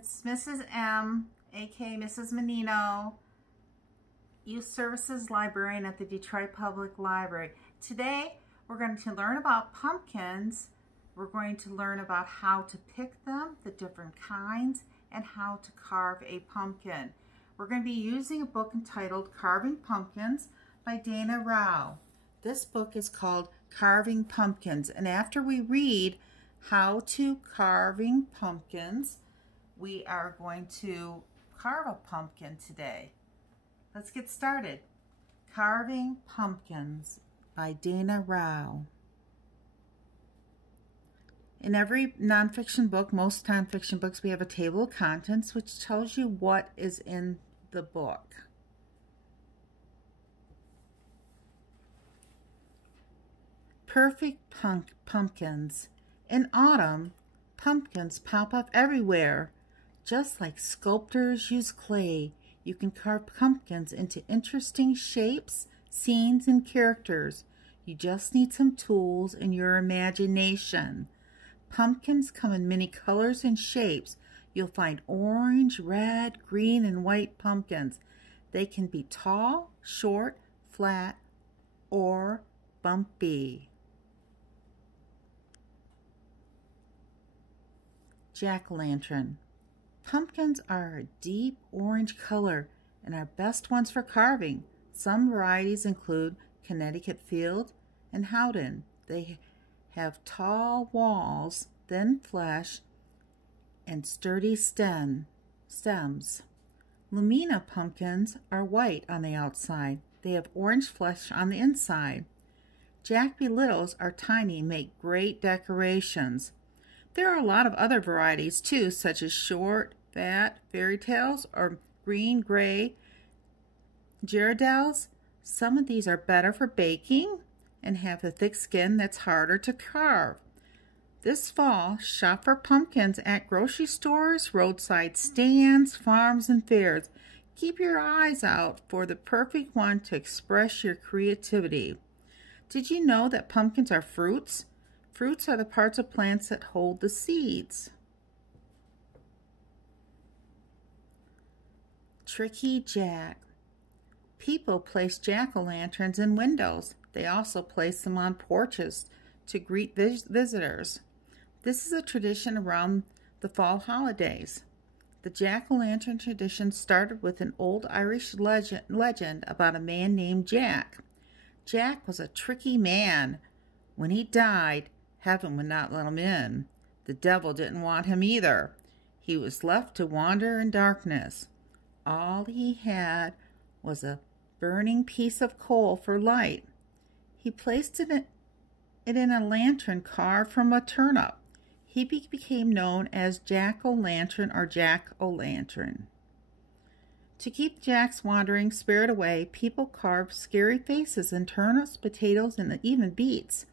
It's Mrs. M, aka Mrs. Menino, Youth Services Librarian at the Detroit Public Library. Today we're going to learn about pumpkins. We're going to learn about how to pick them, the different kinds, and how to carve a pumpkin. We're going to be using a book entitled Carving Pumpkins by Dana Rao. This book is called Carving Pumpkins, and after we read how to carving pumpkins, we are going to carve a pumpkin today. Let's get started. Carving Pumpkins by Dana Rao. In every nonfiction book, most nonfiction books, we have a table of contents which tells you what is in the book. Perfect pumpkins. In autumn, pumpkins pop up everywhere. Just like sculptors use clay, you can carve pumpkins into interesting shapes, scenes, and characters. You just need some tools and your imagination. Pumpkins come in many colors and shapes. You'll find orange, red, green, and white pumpkins. They can be tall, short, flat, or bumpy. Jack-o'-lantern. Pumpkins are a deep orange color and are best ones for carving. Some varieties include Connecticut Field and Howden. They have tall walls, thin flesh, and sturdy stems. Lumina pumpkins are white on the outside. They have orange flesh on the inside. Jack-be-littles are tiny and make great decorations. There are a lot of other varieties too, such as short, fat, fairy tales, or green, gray girardells. Some of these are better for baking and have a thick skin that's harder to carve. This fall, shop for pumpkins at grocery stores, roadside stands, farms, and fairs. Keep your eyes out for the perfect one to express your creativity. Did you know that pumpkins are fruits? Fruits are the parts of plants that hold the seeds. Tricky Jack. People place jack-o'-lanterns in windows. They also place them on porches to greet visitors. This is a tradition around the fall holidays. The jack-o'-lantern tradition started with an old Irish legend about a man named Jack. Jack was a tricky man. When he died, heaven would not let him in. The devil didn't want him either. He was left to wander in darkness. All he had was a burning piece of coal for light. He placed it in a lantern carved from a turnip. He became known as Jack-o'-lantern or Jack-o'-lantern. To keep Jack's wandering spirit away, people carved scary faces in turnips, potatoes, and even beets.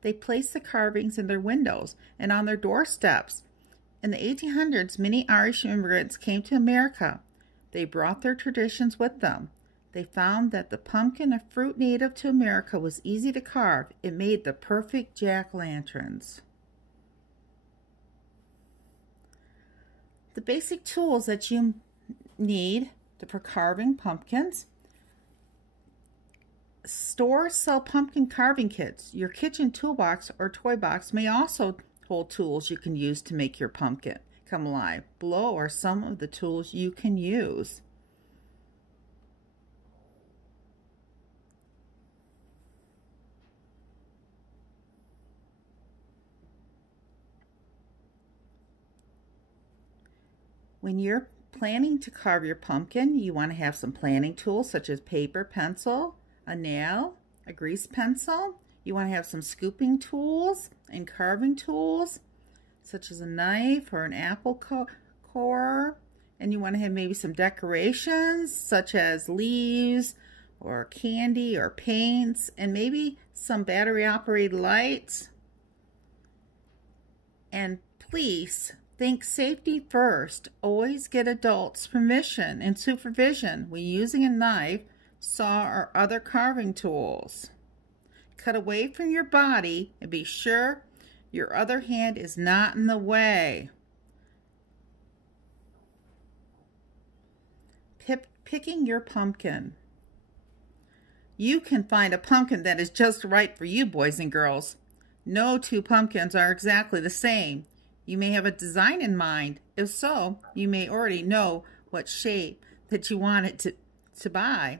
They placed the carvings in their windows and on their doorsteps. In the 1800s, many Irish immigrants came to America. They brought their traditions with them. They found that the pumpkin, a fruit native to America, was easy to carve. It made the perfect jack-lanterns. The basic tools that you need for carving pumpkins. Stores sell pumpkin carving kits. Your kitchen toolbox or toy box may also hold tools you can use to make your pumpkin come alive. Below are some of the tools you can use. When you're planning to carve your pumpkin, you want to have some planning tools such as paper, pencil, a nail, a grease pencil. You want to have some scooping tools and carving tools such as a knife or an apple core. And you want to have maybe some decorations such as leaves or candy or paints and maybe some battery operated lights. And please think safety first. Always get adults' permission and supervision when using a knife, saw, or other carving tools. Cut away from your body and be sure your other hand is not in the way. Picking your pumpkin. You can find a pumpkin that is just right for you, boys and girls. No two pumpkins are exactly the same. You may have a design in mind. If so, you may already know what shape that you want it to buy,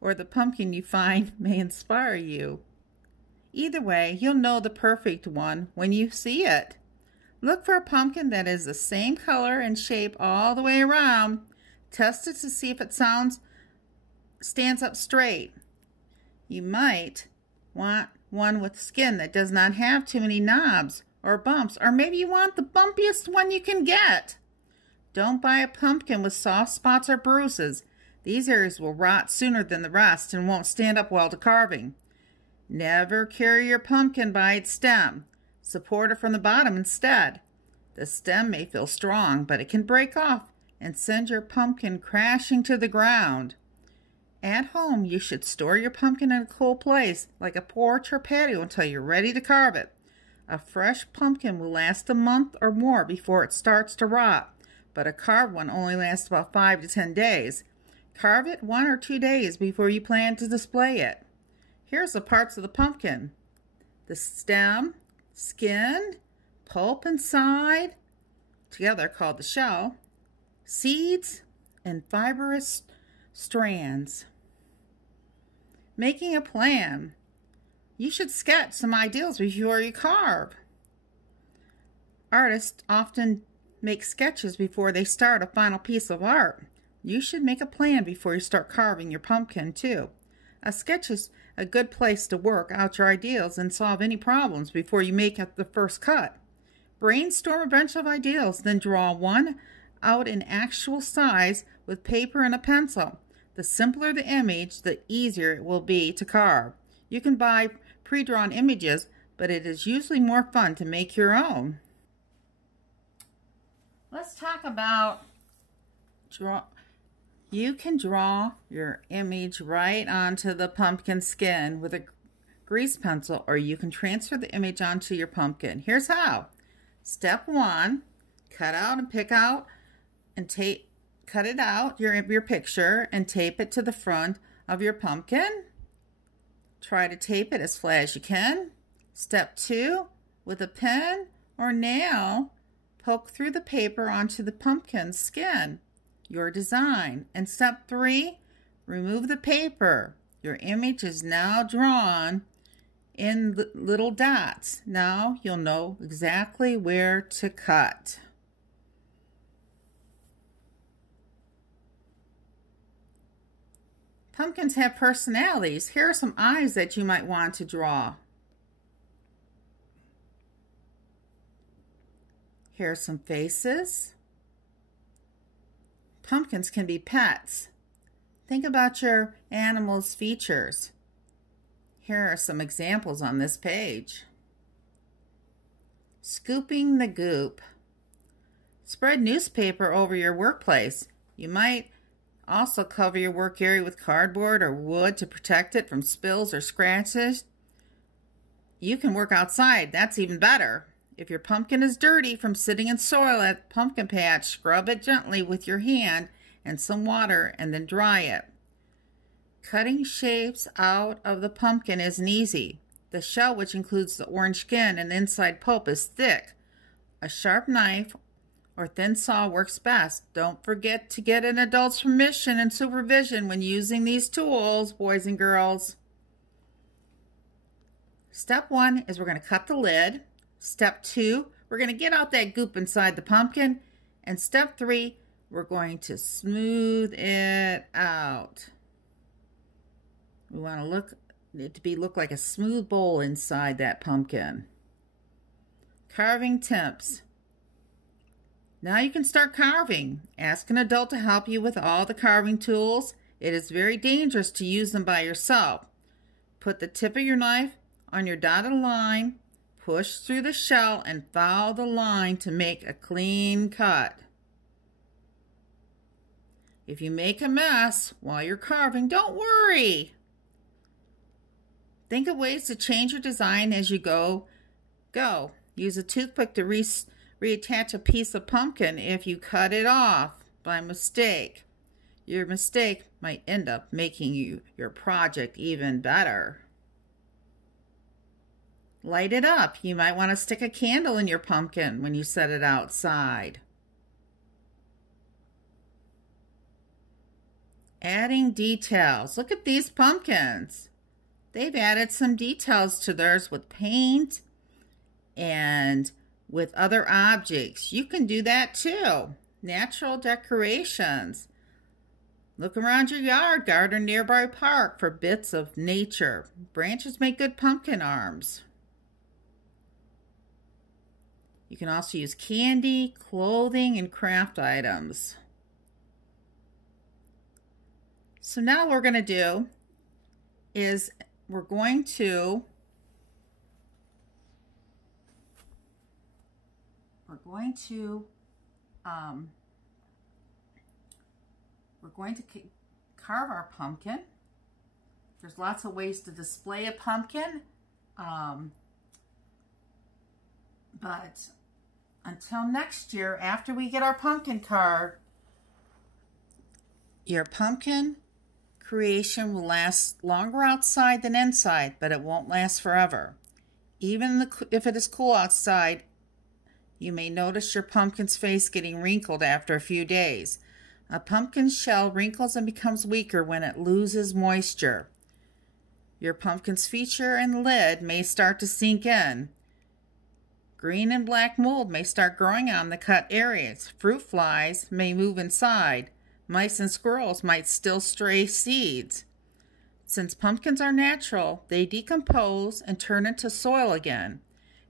or the pumpkin you find may inspire you. Either way, you'll know the perfect one when you see it. Look for a pumpkin that is the same color and shape all the way around. Test it to see if it stands up straight. You might want one with skin that does not have too many knobs or bumps, or maybe you want the bumpiest one you can get. Don't buy a pumpkin with soft spots or bruises. These areas will rot sooner than the rest and won't stand up well to carving. Never carry your pumpkin by its stem. Support it from the bottom instead. The stem may feel strong, but it can break off and send your pumpkin crashing to the ground. At home, you should store your pumpkin in a cool place, like a porch or patio, until you're ready to carve it. A fresh pumpkin will last a month or more before it starts to rot, but a carved one only lasts about 5 to 10 days. Carve it 1 or 2 days before you plan to display it. Here's the parts of the pumpkin: the stem, skin, pulp inside, together called the shell, seeds, and fibrous strands. Making a plan. You should sketch some ideas before you carve. Artists often make sketches before they start a final piece of art. You should make a plan before you start carving your pumpkin too. A sketch is a good place to work out your ideas and solve any problems before you make the first cut. Brainstorm a bunch of ideas, then draw one out in actual size with paper and a pencil. The simpler the image, the easier it will be to carve. You can buy pre-drawn images, but it is usually more fun to make your own. Let's talk about You can draw your image right onto the pumpkin skin with a grease pencil, or you can transfer the image onto your pumpkin. Here's how. Step 1, cut out and pick out and cut it out, your picture, and tape it to the front of your pumpkin. Try to tape it as flat as you can. Step 2, with a pen or nail, poke through the paper onto the pumpkin skin, your design. And step 3, remove the paper. Your image is now drawn in little dots. Now you'll know exactly where to cut. Pumpkins have personalities. Here are some eyes that you might want to draw. Here are some faces. Pumpkins can be pets. Think about your animal's features. Here are some examples on this page. Scooping the goop. Spread newspaper over your workplace. You might also cover your work area with cardboard or wood to protect it from spills or scratches. You can work outside. That's even better. If your pumpkin is dirty from sitting in soil at the pumpkin patch, scrub it gently with your hand and some water and then dry it. Cutting shapes out of the pumpkin isn't easy. The shell, which includes the orange skin and inside pulp, is thick. A sharp knife or thin saw works best. Don't forget to get an adult's permission and supervision when using these tools, boys and girls. Step 1 is we're going to cut the lid. Step 2, we're going to get out that goop inside the pumpkin. And step 3, we're going to smooth it out. We want it to look like a smooth bowl inside that pumpkin. Carving tips. Now you can start carving. Ask an adult to help you with all the carving tools. It is very dangerous to use them by yourself. Put the tip of your knife on your dotted line, push through the shell, and follow the line to make a clean cut. If you make a mess while you're carving, don't worry. Think of ways to change your design as you go. Use a toothpick to reattach a piece of pumpkin if you cut it off by mistake. Your mistake might end up making your project even better. Light it up. You might want to stick a candle in your pumpkin when you set it outside. Adding details. Look at these pumpkins. They've added some details to theirs with paint and with other objects. You can do that too. Natural decorations. Look around your yard, garden, nearby park for bits of nature. Branches make good pumpkin arms. You can also use candy, clothing, and craft items. So now what we're going to do is we're going to carve our pumpkin. There's lots of ways to display a pumpkin, but until next year, after we get our pumpkin carved, your pumpkin creation will last longer outside than inside, but it won't last forever. Even if it is cool outside, you may notice your pumpkin's face getting wrinkled after a few days. A pumpkin's shell wrinkles and becomes weaker when it loses moisture. Your pumpkin's feature and lid may start to sink in. Green and black mold may start growing on the cut areas. Fruit flies may move inside. Mice and squirrels might still stray seeds. Since pumpkins are natural, they decompose and turn into soil again.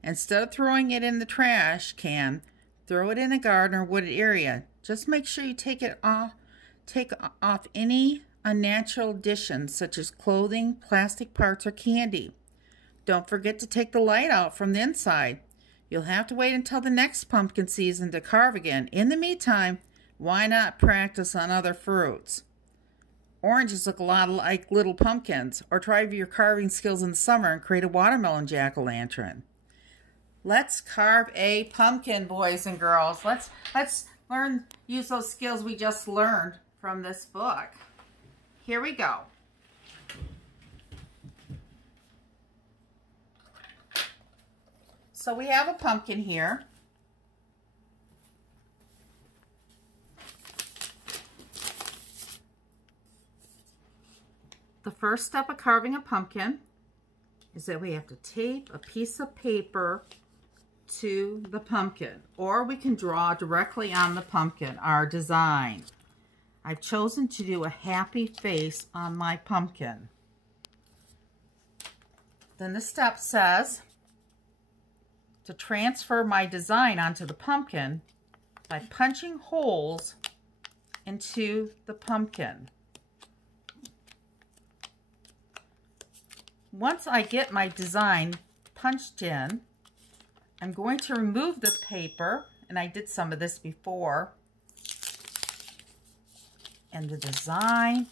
Instead of throwing it in the trash can, throw it in a garden or wooded area. Just make sure you take off any unnatural additions such as clothing, plastic parts, or candy. Don't forget to take the light out from the inside. You'll have to wait until the next pumpkin season to carve again. In the meantime, why not practice on other fruits? Oranges look a lot like little pumpkins, or try your carving skills in the summer and create a watermelon jack-o'-lantern. Let's carve a pumpkin, boys and girls. Let's use those skills we just learned from this book. Here we go. So we have a pumpkin here. The first step of carving a pumpkin is that we have to tape a piece of paper to the pumpkin, or we can draw directly on the pumpkin, our design. I've chosen to do a happy face on my pumpkin. Then the step says to transfer my design onto the pumpkin by punching holes into the pumpkin. Once I get my design punched in, I'm going to remove the paper, and I did some of this before, and the design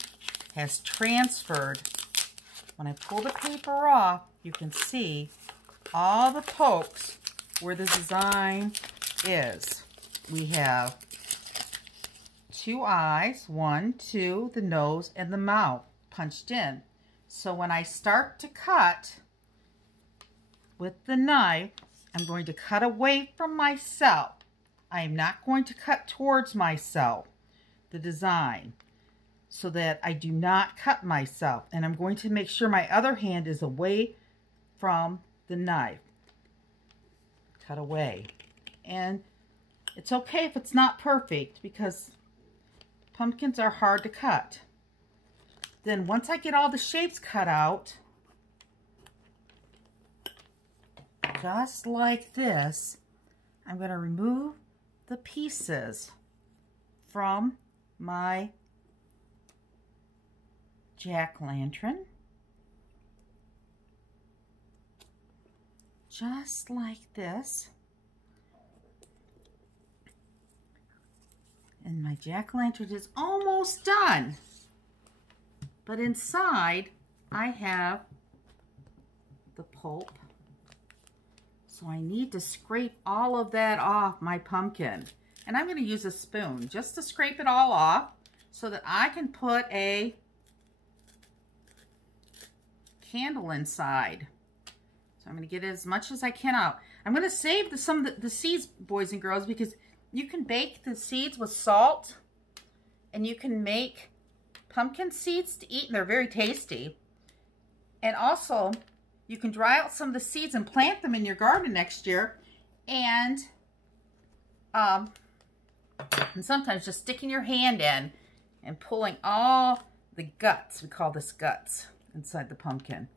has transferred. When I pull the paper off, you can see all the pokes where the design is. We have 2 eyes, 1, 2, the nose, and the mouth punched in. So when I start to cut with the knife, I'm going to cut away from myself. I am not going to cut towards myself, the design, so that I do not cut myself. And I'm going to make sure my other hand is away from the knife. Cut away. And it's okay if it's not perfect, because pumpkins are hard to cut. Then once I get all the shapes cut out, just like this, I'm going to remove the pieces from my jack-o'-lantern. Just like this. And my jack-o'-lantern is almost done. But inside, I have the pulp. So I need to scrape all of that off my pumpkin. And I'm going to use a spoon just to scrape it all off. so that I can put a candle inside. So I'm going to get as much as I can out. I'm going to save some of the seeds, boys and girls, because you can bake the seeds with salt, and you can make pumpkin seeds to eat, and they're very tasty. And also, you can dry out some of the seeds and plant them in your garden next year. And sometimes just sticking your hand in and pulling all the guts, we call this guts, inside the pumpkin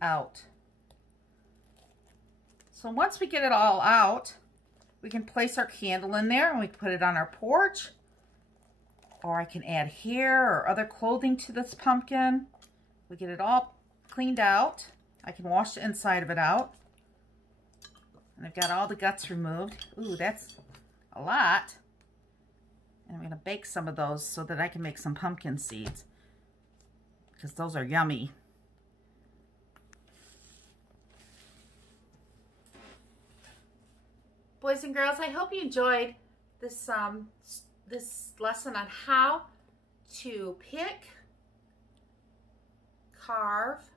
out. So once we get it all out, we can place our candle in there and we can put it on our porch. Or I can add hair or other clothing to this pumpkin. We get it all cleaned out. I can wash the inside of it out. And I've got all the guts removed. Ooh, that's a lot. And I'm going to bake some of those so that I can make some pumpkin seeds, because those are yummy. Boys and girls, I hope you enjoyed this this lesson on how to pick, carve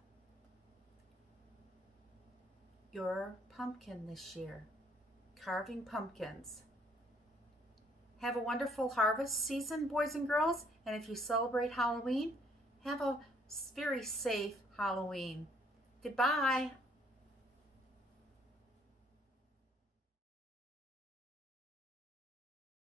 your pumpkin this year. Carving pumpkins. Have a wonderful harvest season, boys and girls. And if you celebrate Halloween, have a very safe Halloween. Goodbye.